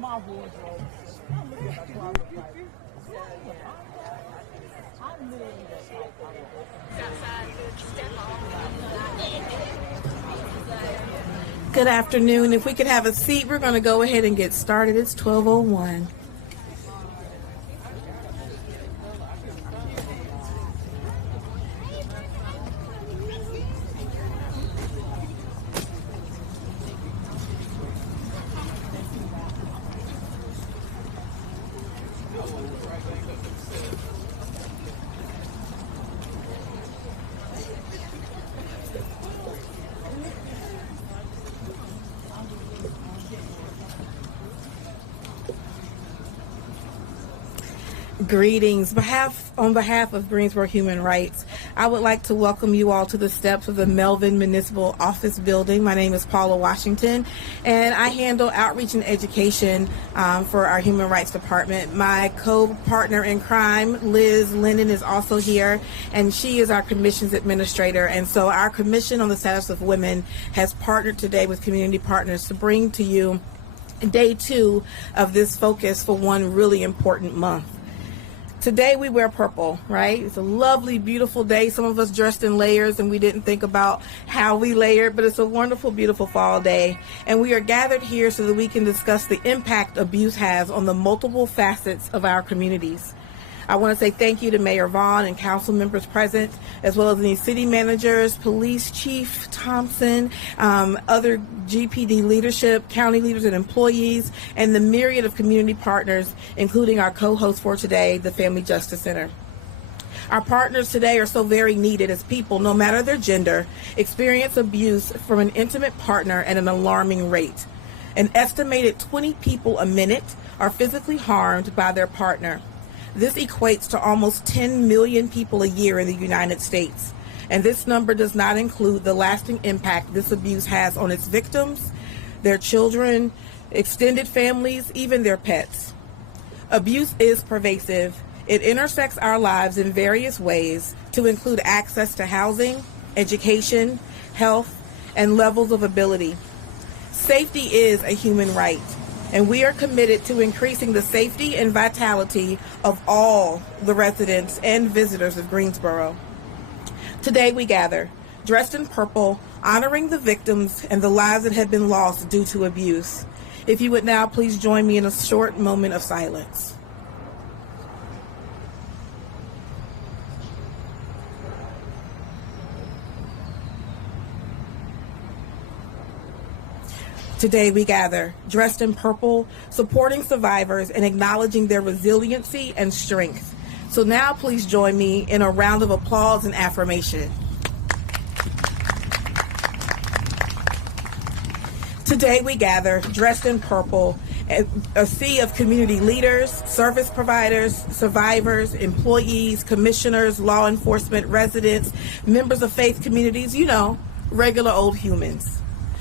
My wardrobe. I'm looking at my closet like, I'm literally just like, Good afternoon. If we could have a seat, we're going to go ahead and get started. It's 12:01. Greetings. On behalf of Greensboro Human Rights, I would like to welcome you all to the steps of the Melvin Municipal Office Building. My name is Paula Washington, and I handle outreach and education for our Human Rights Department. My co-partner in crime, Liz Linden, is also here, and she is our commissions administrator. And so our Commission on the Status of Women has partnered today with community partners to bring to you day 2 of this focus for one really important month. Today we wear purple, right? It's a lovely, beautiful day. Some of us dressed in layers and we didn't think about how we layered, but it's a wonderful, beautiful fall day. And we are gathered here so that we can discuss the impact abuse has on the multiple facets of our communities. I want to say thank you to Mayor Vaughn and council members present, as well as any city managers, police chief Thompson, other GPD leadership, county leaders and employees, and the myriad of community partners, including our co-host for today, the Family Justice Center. Our partners today are so very needed as people, no matter their gender, experience abuse from an intimate partner at an alarming rate. An estimated 20 people a minute are physically harmed by their partner. This equates to almost 10 million people a year in the United States. And this number does not include the lasting impact this abuse has on its victims, their children, extended families, even their pets. Abuse is pervasive. It intersects our lives in various ways to include access to housing, education, health, and levels of ability. Safety is a human right, and we are committed to increasing the safety and vitality of all the residents and visitors of Greensboro. Today we gather, dressed in purple, honoring the victims and the lives that have been lost due to abuse. If you would now please join me in a short moment of silence. Today we gather, dressed in purple, supporting survivors and acknowledging their resiliency and strength. So now please join me in a round of applause and affirmation. Today we gather, dressed in purple, a sea of community leaders, service providers, survivors, employees, commissioners, law enforcement, residents, members of faith communities, regular old humans.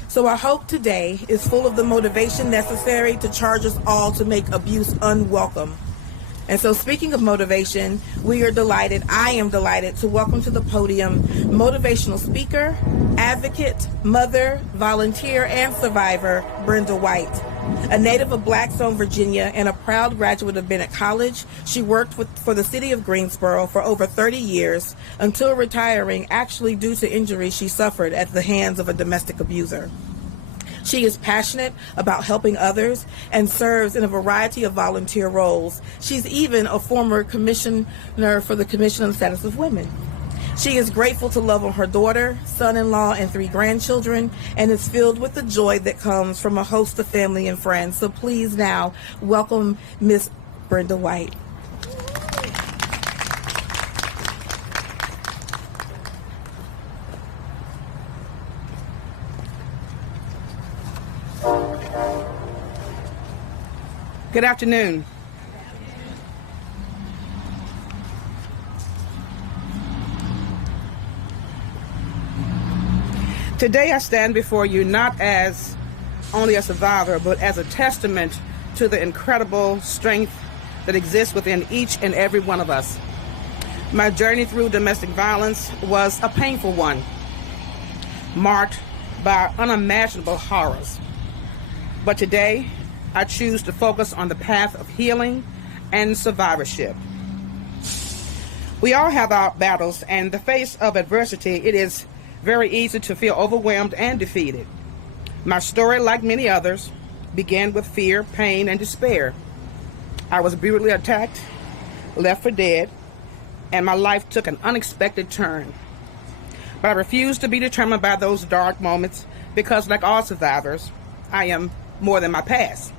So our hope today is full of the motivation necessary to charge us all to make abuse unwelcome. And so speaking of motivation, I am delighted to welcome to the podium motivational speaker, advocate, mother, volunteer, and survivor, Brenda White. A native of Blackstone, Virginia, and a proud graduate of Bennett College, she worked for the city of Greensboro for over 30 years until retiring, actually due to injuries she suffered at the hands of a domestic abuser. She is passionate about helping others and serves in a variety of volunteer roles. She's even a former commissioner for the Commission on the Status of Women. She is grateful to love on her daughter, son-in-law, and 3 grandchildren, and is filled with the joy that comes from a host of family and friends. So please now welcome Miss Brenda White. Good afternoon. Today I stand before you not as only a survivor, but as a testament to the incredible strength that exists within each and every one of us. My journey through domestic violence was a painful one, marked by unimaginable horrors. But today, I choose to focus on the path of healing and survivorship. We all have our battles, and in the face of adversity, it is very easy to feel overwhelmed and defeated. My story, like many others, began with fear, pain, and despair. I was brutally attacked, left for dead, and my life took an unexpected turn. But I refused to be determined by those dark moments because, like all survivors, I am more than my past.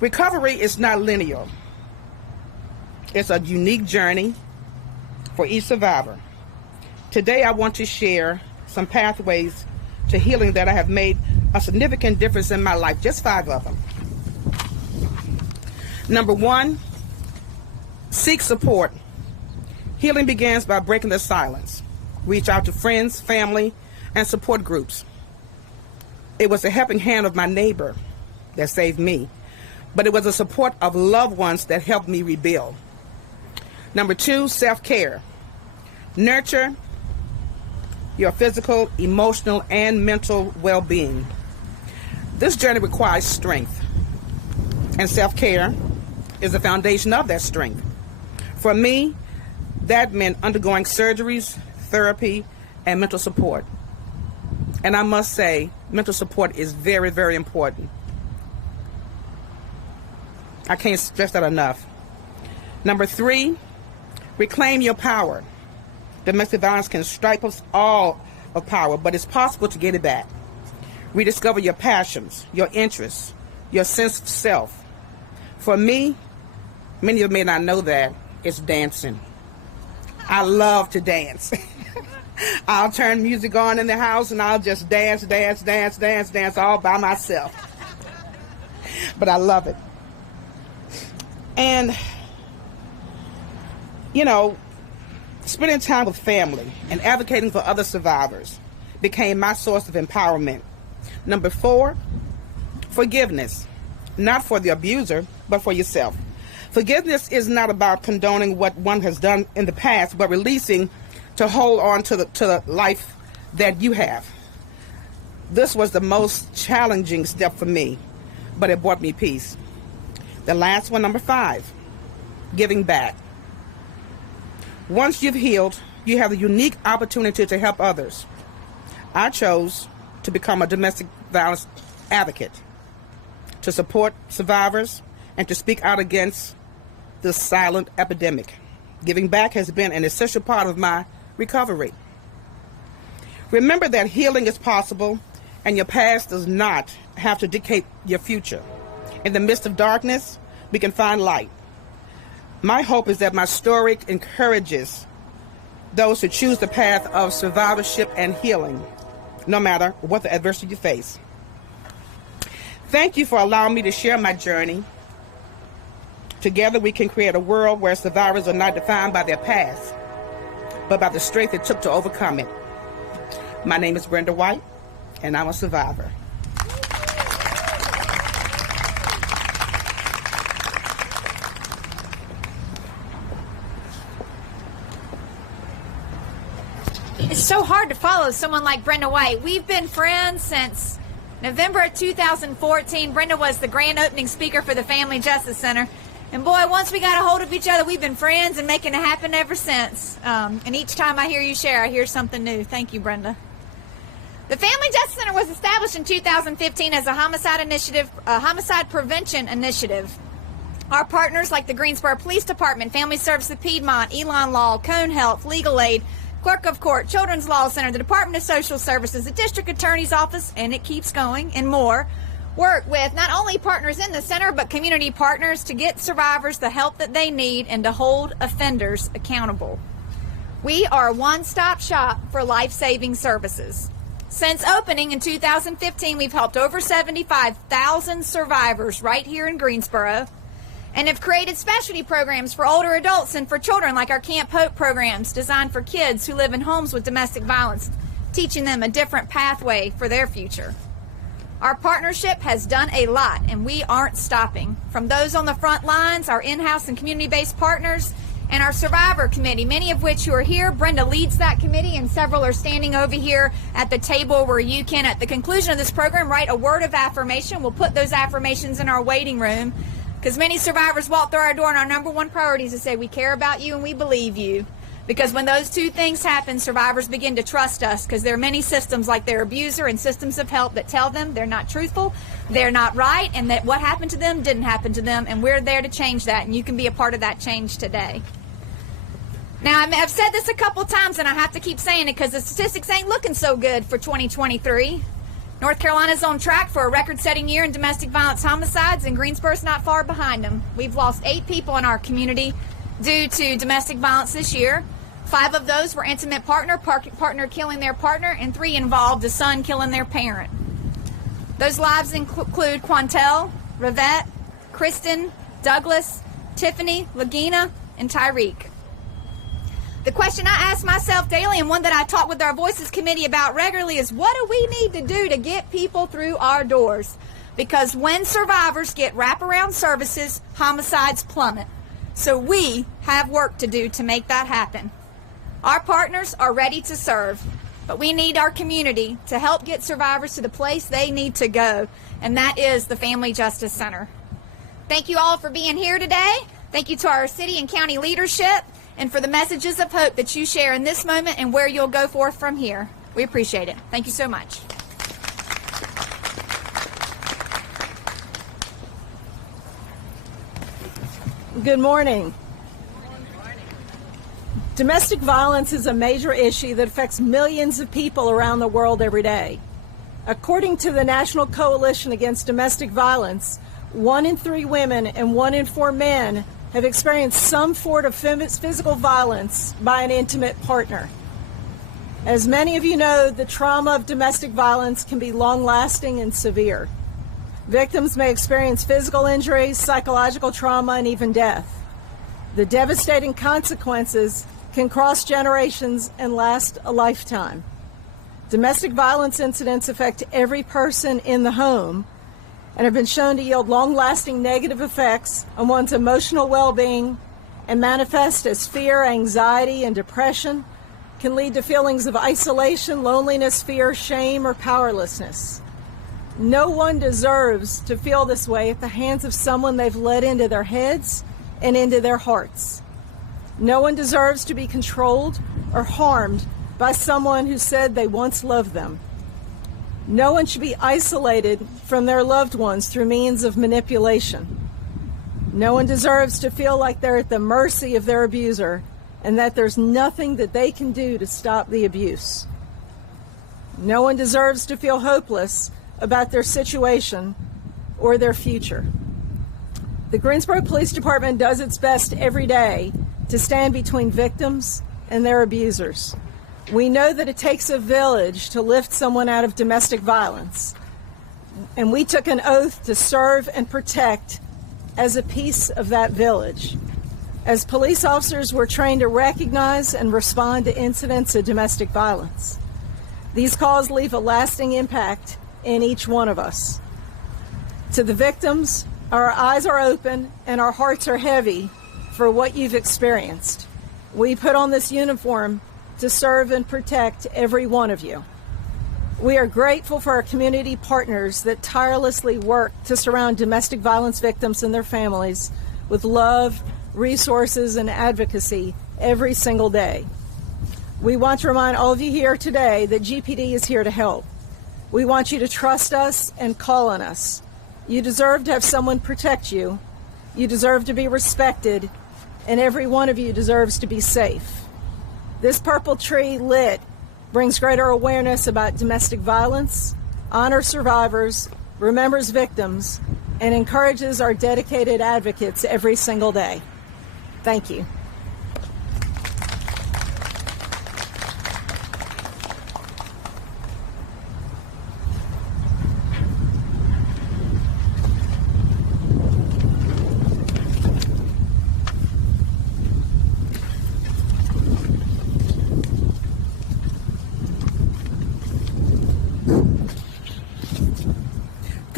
Recovery is not linear. It's a unique journey for each survivor. Today, I want to share some pathways to healing that have made a significant difference in my life, just 5 of them. Number 1, seek support. Healing begins by breaking the silence. Reach out to friends, family, and support groups. It was the helping hand of my neighbor that saved me, but it was the support of loved ones that helped me rebuild. Number 2, self-care. Nurture your physical, emotional, and mental well-being. This journey requires strength, and self-care is the foundation of that strength. For me, that meant undergoing surgeries, therapy, and mental support. And I must say, mental support is very, very important. I can't stress that enough. Number 3, reclaim your power. Domestic violence can strip us all of power, but it's possible to get it back. Rediscover your passions, your interests, your sense of self. For me, many of you may not know that, it's dancing. I love to dance. I'll turn music on in the house and I'll just dance all by myself. But I love it. And, you know, spending time with family and advocating for other survivors became my source of empowerment. Number 4, forgiveness. Not for the abuser, but for yourself. Forgiveness is not about condoning what one has done in the past, but releasing to hold on to the life that you have. This was the most challenging step for me, but it brought me peace. The last one, number 5, giving back. Once you've healed, you have the unique opportunity to help others. I chose to become a domestic violence advocate, to support survivors, and to speak out against this silent epidemic. Giving back has been an essential part of my recovery. Remember that healing is possible, and your past does not have to dictate your future. In the midst of darkness, we can find light. My hope is that my story encourages those who choose the path of survivorship and healing, no matter what the adversity you face. Thank you for allowing me to share my journey. Together we can create a world where survivors are not defined by their past, but by the strength it took to overcome it. My name is Brenda White, and I'm a survivor. It's so hard to follow someone like Brenda White. We've been friends since November of 2014. Brenda was the grand opening speaker for the Family Justice Center. And boy, once we got a hold of each other, we've been friends and making it happen ever since. And each time I hear you share, I hear something new. Thank you, Brenda. The Family Justice Center was established in 2015 as a homicide prevention initiative. Our partners like the Greensboro Police Department, Family Services of Piedmont, Elon Law, Cone Health, Legal Aid, Clerk of Court, Children's Law Center, the Department of Social Services, the District Attorney's Office, and it keeps going, and more, work with not only partners in the center, but community partners to get survivors the help that they need and to hold offenders accountable. We are a one-stop shop for life-saving services. Since opening in 2015, we've helped over 75,000 survivors right here in Greensboro, and have created specialty programs for older adults and for children, like our Camp Hope programs designed for kids who live in homes with domestic violence. teaching them a different pathway for their future. Our partnership has done a lot, and we aren't stopping. From those on the front lines, our in-house and community-based partners, and our Survivor Committee, many of which who are here. Brenda leads that committee, and several are standing over here at the table where you can, at the conclusion of this program, write a word of affirmation. We'll put those affirmations in our waiting room, because many survivors walk through our door, and our number one priority is to say, we care about you and we believe you. Because when those two things happen, survivors begin to trust us, because there are many systems like their abuser and systems of help that tell them they're not truthful, they're not right, and that what happened to them didn't happen to them, and we're there to change that, and you can be a part of that change today. Now, I've said this a couple times, and I have to keep saying it because the statistics ain't looking so good for 2023. North Carolina's on track for a record-setting year in domestic violence homicides, and Greensboro's not far behind them. We've lost 8 people in our community due to domestic violence this year. 5 of those were intimate partner killing their partner, and 3 involved a son killing their parent. Those lives include Quantel, Rivette, Kristen, Douglas, Tiffany, Lagina, and Tyreek. The question I ask myself daily, and one that I talk with our Voices Committee about regularly, is what do we need to do to get people through our doors? Because when survivors get wraparound services, homicides plummet. So we have work to do to make that happen. Our partners are ready to serve, but we need our community to help get survivors to the place they need to go, and that is the Family Justice Center. Thank you all for being here today. Thank you to our city and county leadership, and for the messages of hope that you share in this moment and where you'll go forth from here. We appreciate it. Thank you so much. Good morning. Domestic violence is a major issue that affects millions of people around the world every day. According to the National Coalition Against Domestic Violence, 1 in 3 women and 1 in 4 men have experienced some form of physical violence by an intimate partner. As many of you know, the trauma of domestic violence can be long-lasting and severe. Victims may experience physical injuries, psychological trauma, and even death. The devastating consequences can cross generations and last a lifetime. Domestic violence incidents affect every person in the home and have been shown to yield long-lasting negative effects on one's emotional well-being and manifest as fear, anxiety, and depression, can lead to feelings of isolation, loneliness, fear, shame, or powerlessness. No one deserves to feel this way at the hands of someone they've let into their heads and into their hearts. No one deserves to be controlled or harmed by someone who said they once loved them. No one should be isolated from their loved ones through means of manipulation. No one deserves to feel like they're at the mercy of their abuser and that there's nothing that they can do to stop the abuse. No one deserves to feel hopeless about their situation or their future. The Greensboro Police Department does its best every day to stand between victims and their abusers. We know that it takes a village to lift someone out of domestic violence, and we took an oath to serve and protect as a piece of that village. As police officers, we're trained to recognize and respond to incidents of domestic violence. These calls leave a lasting impact in each one of us. To the victims, our eyes are open and our hearts are heavy for what you've experienced. We put on this uniform to serve and protect every one of you. We are grateful for our community partners that tirelessly work to surround domestic violence victims and their families with love, resources, and advocacy every single day. We want to remind all of you here today that GPD is here to help. We want you to trust us and call on us. You deserve to have someone protect you. You deserve to be respected, and every one of you deserves to be safe. This purple tree lit brings greater awareness about domestic violence, honors survivors, remembers victims, and encourages our dedicated advocates every single day. Thank you.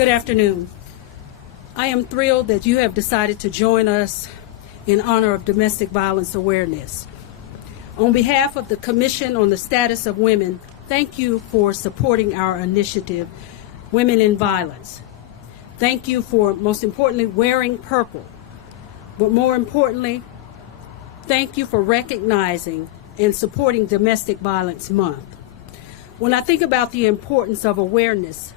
Good afternoon. I am thrilled that you have decided to join us in honor of Domestic Violence Awareness. On behalf of the Commission on the Status of Women, thank you for supporting our initiative, Women in Violence. Thank you for, most importantly, wearing purple. But more importantly, thank you for recognizing and supporting Domestic Violence Month. When I think about the importance of awareness,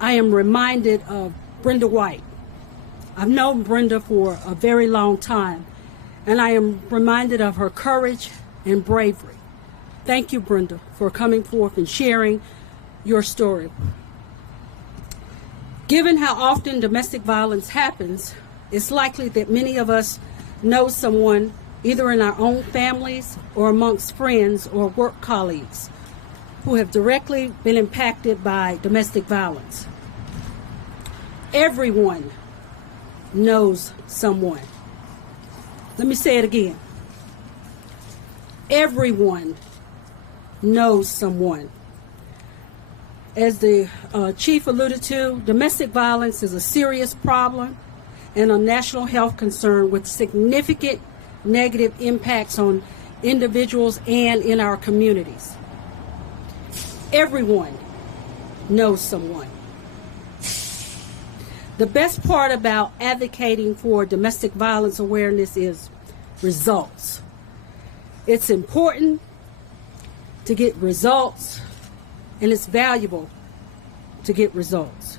I am reminded of Brenda White. I've known Brenda for a very long time, and I am reminded of her courage and bravery. Thank you, Brenda, for coming forth and sharing your story. Given how often domestic violence happens, it's likely that many of us know someone either in our own families or amongst friends or work colleagues who have directly been impacted by domestic violence. Everyone knows someone. Let me say it again. Everyone knows someone. As the chief alluded to, domestic violence is a serious problem and a national health concern with significant negative impacts on individuals and in our communities. Everyone knows someone. The best part about advocating for domestic violence awareness is results. It's important to get results, and it's valuable to get results.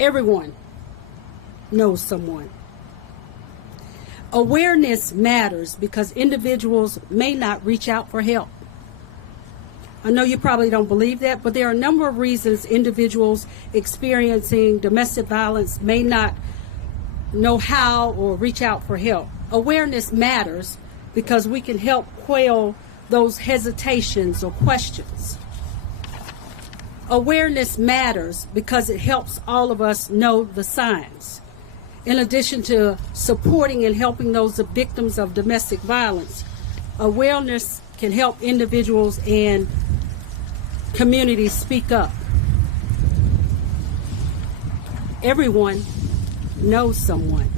Everyone knows someone. Awareness matters because individuals may not reach out for help. I know you probably don't believe that, but there are a number of reasons individuals experiencing domestic violence may not know how or reach out for help. Awareness matters because we can help quell those hesitations or questions. Awareness matters because it helps all of us know the signs. In addition to supporting and helping those victims of domestic violence, awareness can help individuals and communities speak up. Everyone knows someone.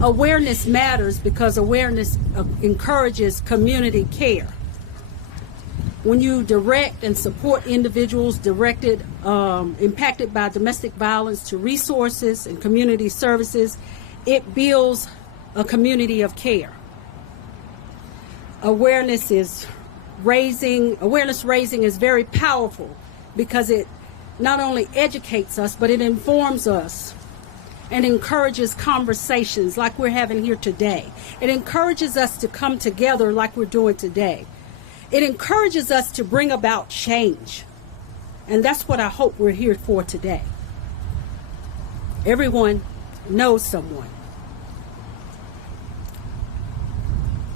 Awareness matters because awareness encourages community care. When you direct and support individuals impacted by domestic violence to resources and community services, it builds a community of care. Awareness raising is very powerful because it not only educates us, but it informs us and encourages conversations like we're having here today. It encourages us to come together like we're doing today. It encourages us to bring about change. And that's what I hope we're here for today. Everyone knows someone.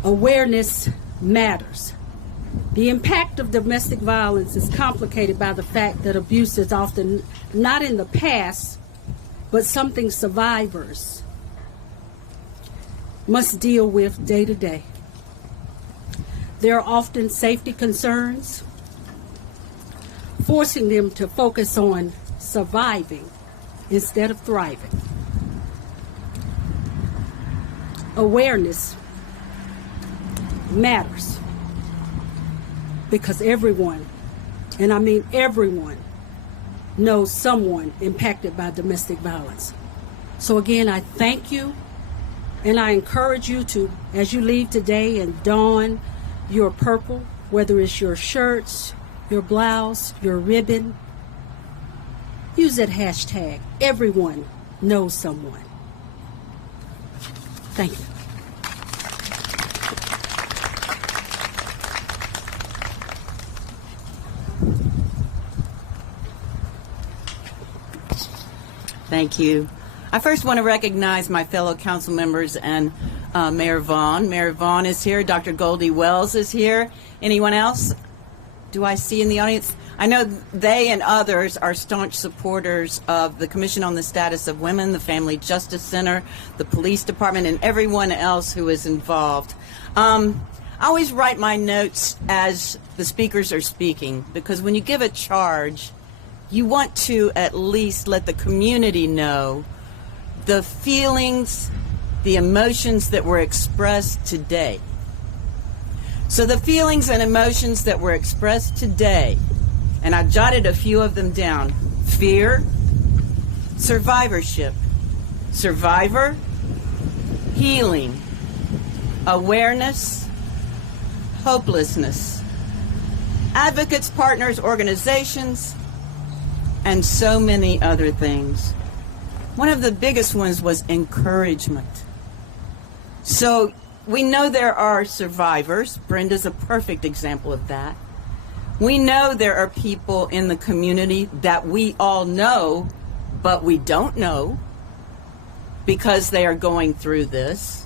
Awareness matters. The impact of domestic violence is complicated by the fact that abuse is often not in the past, but something survivors must deal with day to day. There are often safety concerns, forcing them to focus on surviving instead of thriving. Awareness matters because everyone, and I mean everyone, knows someone impacted by domestic violence. So again, I thank you, and I encourage you to, as you leave today, and don your purple, whether it's your shirts, your blouse, your ribbon, use that hashtag. Everyone knows someone. Thank you. Thank you. I first want to recognize my fellow council members and Mayor Vaughn. Mayor Vaughn is here. Dr. Goldie Wells is here. Anyone else? Do I see in the audience? I know they and others are staunch supporters of the Commission on the Status of Women, the Family Justice Center, the Police Department, and everyone else who is involved. I always write my notes as the speakers are speaking, because when you give a charge, you want to at least let the community know the feelings, the emotions that were expressed today. So the feelings and emotions that were expressed today, and I jotted a few of them down: fear, survivorship, survivor, healing, awareness, hopelessness, advocates, partners, organizations, and so many other things. One of the biggest ones was encouragement. So we know there are survivors. Brenda's a perfect example of that. We know there are people in the community that we all know, but we don't know because they are going through this.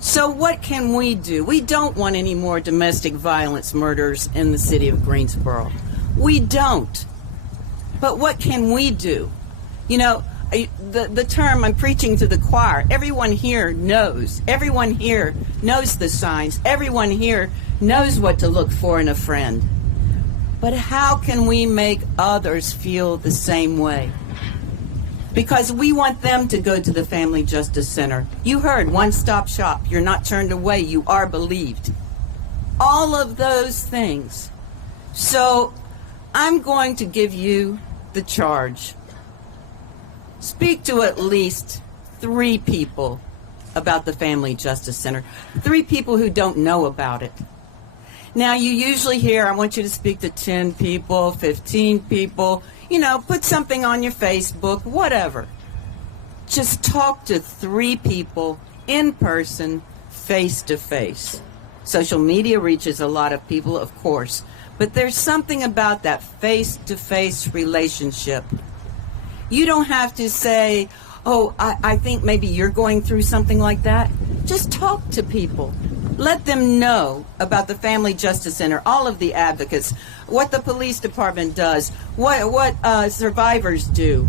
So what can we do? We don't want any more domestic violence murders in the city of Greensboro. We don't. But what can we do? You know, the term, I'm preaching to the choir, everyone here knows. Everyone here knows the signs. Everyone here knows what to look for in a friend. But how can we make others feel the same way? Because we want them to go to the Family Justice Center. You heard, one-stop shop. You're not turned away. You are believed. All of those things. So I'm going to give you the charge. Speak to at least 3 people about the Family Justice Center. 3 people who don't know about it. Now, you usually hear, I want you to speak to 10 people, 15 people. You know, put something on your Facebook, whatever. Just talk to 3 people in person, face to face. Social media reaches a lot of people, of course, but there's something about that face-to-face relationship. You don't have to say, oh, I think maybe you're going through something like that. Just talk to people. Let them know about the Family Justice Center, all of the advocates, what the police department does, what survivors do.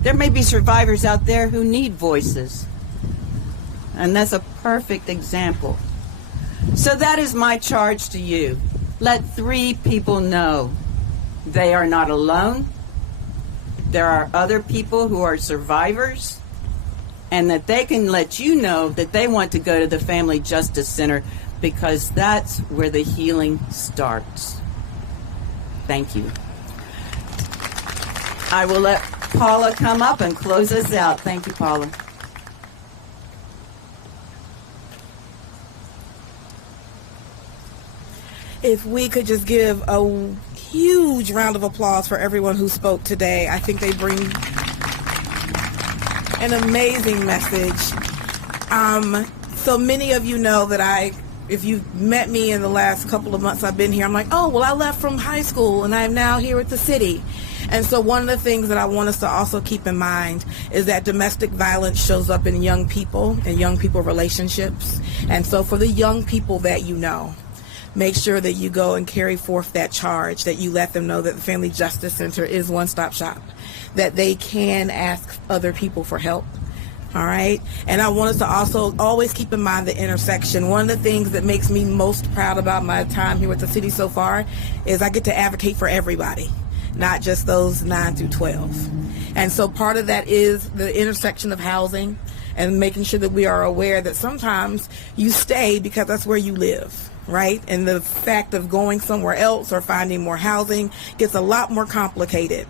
There may be survivors out there who need voices. And that's a perfect example. So that is my charge to you. Let 3 people know they are not alone. There are other people who are survivors, and that they can let you know that they want to go to the Family Justice Center, because that's where the healing starts. Thank you. I will let Paula come up and close us out. Thank you, Paula. If we could just give a huge round of applause for everyone who spoke today. I think they bring an amazing message. So many of you know that if you've met me in the last couple of months I've been here, I'm like, oh, well, I left from high school and I'm now here at the city. And so one of the things that I want us to also keep in mind is that domestic violence shows up in young people and young people relationships. And so for the young people that you know, make sure that you go and carry forth that charge, that you let them know that the Family Justice Center is one-stop shop, that they can ask other people for help. All right. And I want us to also always keep in mind the intersection. One of the things that makes me most proud about my time here with the city so far is I get to advocate for everybody, not just those 9 through 12. And so part of that is the intersection of housing and making sure that we are aware that sometimes you stay because that's where you live. Right? And the fact of going somewhere else or finding more housing gets a lot more complicated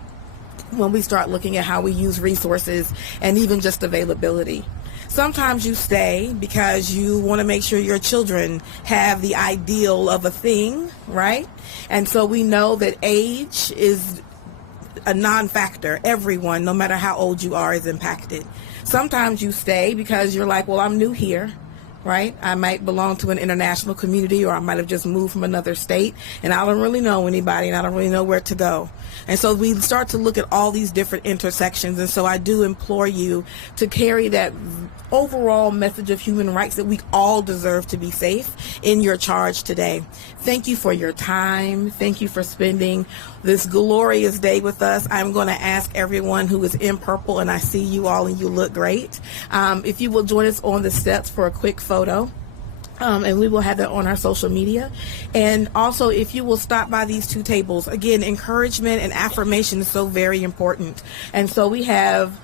when we start looking at how we use resources and even just availability. Sometimes you stay because you want to make sure your children have the ideal of a thing, right? And so we know that age is a non-factor. Everyone, no matter how old you are, is impacted. Sometimes you stay because you're like, well, I'm new here. Right? I might belong to an international community, or I might have just moved from another state and I don't really know anybody and I don't really know where to go. And so we start to look at all these different intersections. And so I do implore you to carry that overall message of human rights, that we all deserve to be safe, in your charge today. Thank you for your time. Thank you for spending this glorious day with us. I'm going to ask everyone who is in purple, and I see you all and you look great, if you will join us on the steps for a quick photo. And we will have that on our social media. And also, if you will stop by these two tables, again, encouragement and affirmation is so very important. And so we have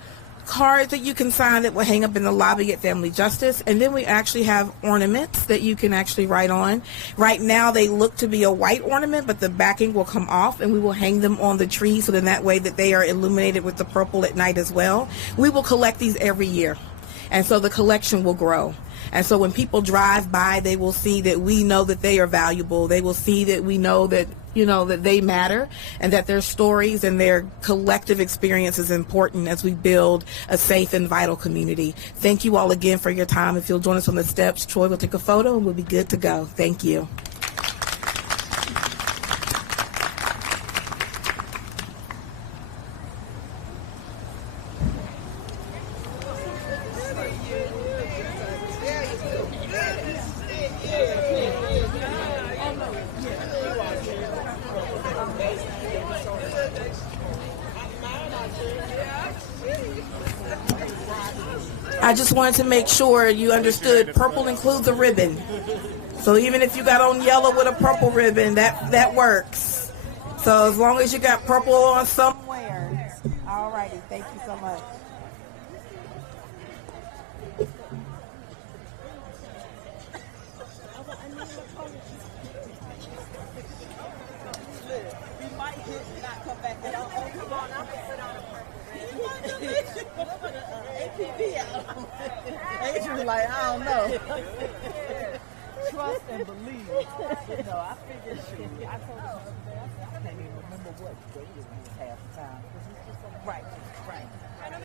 cards that you can sign that will hang up in the lobby at Family Justice. And then we actually have ornaments that you can actually write on. Right now, they look to be a white ornament, but the backing will come off, and we will hang them on the tree so then that way that they are illuminated with the purple at night as well. We will collect these every year. And so the collection will grow. And so when people drive by, they will see that we know that they are valuable. They will see that we know that, that they matter, and that their stories and their collective experience is important as we build a safe and vital community. Thank you all again for your time. If you'll join us on the steps, Troy will take a photo and we'll be good to go. Thank you. I just wanted to make sure you understood purple includes a ribbon. So even if you got on yellow with a purple ribbon, that works. So as long as you got purple on somewhere. All righty. Thank you so much. Adrian's like, I don't know. Trust and believe. No, I figured I told her the other day, I can't even remember what day it was half the time. Right.